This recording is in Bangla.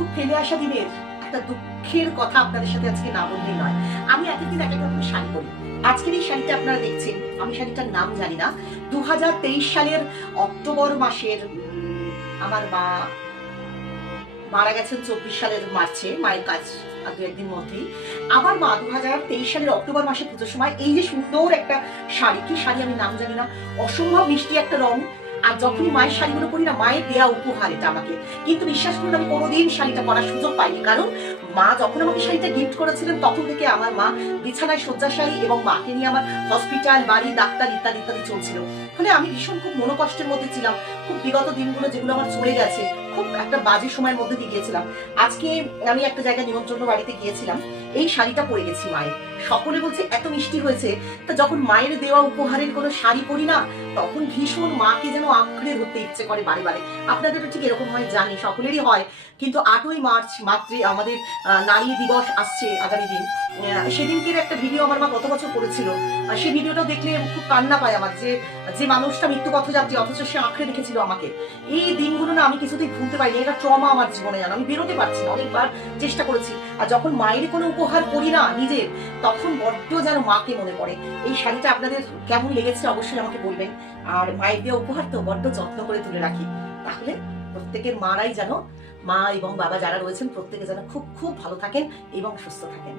খুব ফেলে আসা দিনের একটা দুঃখের কথা আপনাদের সাথে আজকে না বললেই নয়। আমি এতদিন এক এক রকমের শাড়ি পরি। আজকের এই শাড়িটা আপনারা দেখছেন, আমি শাড়িটার নাম জানি না। 2023 সালের অক্টোবর মাসের আমার মা মারা গেছেন 24 সালের মার্চে, মায়ের কাজ আর দু একদিন মধ্যেই। আমার মা 2023 সালের অক্টোবর মাসে পুজোর সময় এই যে সুন্দর একটা শাড়ি, কি শাড়ি আমি নাম জানি না, অসম্ভব মিষ্টি একটা রং। আর যখনই মায়ের শাড়িগুলো পরি না, মায়ের দেয়া উপহার এটা আমাকে। কিন্তু বিশ্বাস করুন আমি কোনোদিন শাড়িটা পরার সুযোগ পাইনি, কারণ মা যখন আমাকে শাড়িটা গিফট করেছিলেন তখন থেকে আমার মা বিছানায় শয্যাশায়ী এবং মাকে নিয়ে আমার হসপিটাল, বাড়ি, ডাক্তার ইত্যাদি ইত্যাদি চলছিল। ফলে আমি ভীষণ খুব মনোকষ্টের মধ্যে ছিলাম। খুব বিগত দিনগুলো যেগুলো আমার চলে গেছে, খুব একটা বাজে সময়ের মধ্যে দিয়ে গিয়েছিলাম। আজকে আমি একটা জায়গায় নিমন্ত্রণ বাড়িতে গিয়েছিলাম, এই শাড়িটা পরে গেছি মায়ের। সকলে বলছে এত মিষ্টি হয়েছে। তা যখন মায়ের দেওয়া উপহারের কোনো শাড়ি পরি না, তখন ভীষণ মাকে যেন আঁকড়ে ধরতে ইচ্ছে করে বারে বারে। আপনাদেরও ঠিক এরকম হয় জানি, সকলেরই হয়। কিন্তু 8ই মার্চ আমাদের নারী দিবস আসছে আগামী দিন। সেদিনকের একটা ভিডিও আমার মা গত বছর করেছিল। সেই ভিডিওটা দেখলে খুব কান্না পায় আমার, যে মানুষটা মৃত্যু পথযাত্রী অথচ সে আঁকড়ে রেখেছিল আমাকে। এই দিনগুলো না আমি কিছুতেই ভুলতে পারিনি। এটা ট্রমা আমার জীবনে, জানো। আমি বেরোতে পারছি না, অনেকবার চেষ্টা করেছি। আর যখন মায়ের কোনো উপহার করি না নিজের, তখন বড্ড যেন মাকে মনে পড়ে। এই শাড়িটা আপনাদের কেমন লেগেছে অবশ্যই আমাকে বলবেন। আর মায়ের দেওয়া উপহার তো বড্ড যত্ন করে তুলে রাখি। তাহলে প্রত্যেকের মারাই যেন, মা এবং বাবা যারা রয়েছেন প্রত্যেকে যেন খুব খুব ভালো থাকেন এবং সুস্থ থাকেন।